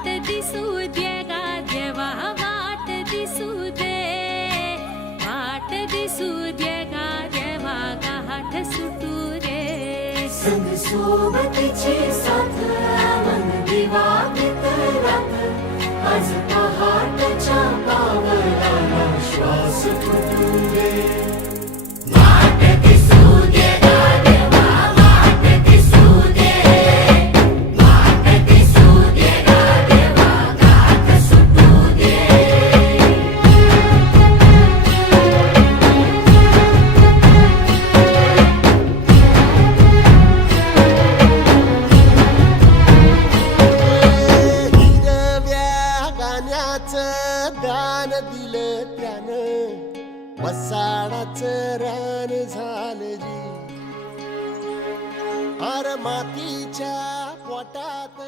वाट दिसू दे गा देवा, वाट दिसू दे, वाट दिसू दे गा देवा, गाठ सुटू रे. संग सोबतीची साथ मन दिवाळीत रात, आज पहाटच्या पावलाला श्वास फुटू दे. वाट दिसू दे गा देवा, वाट दिसू दे, वाट दिसू दे गा देवा, गाठ सुटू दे. दान दिलं त्यानं, वसाडाचं रान झालं जी. अर मातीच्या पोटात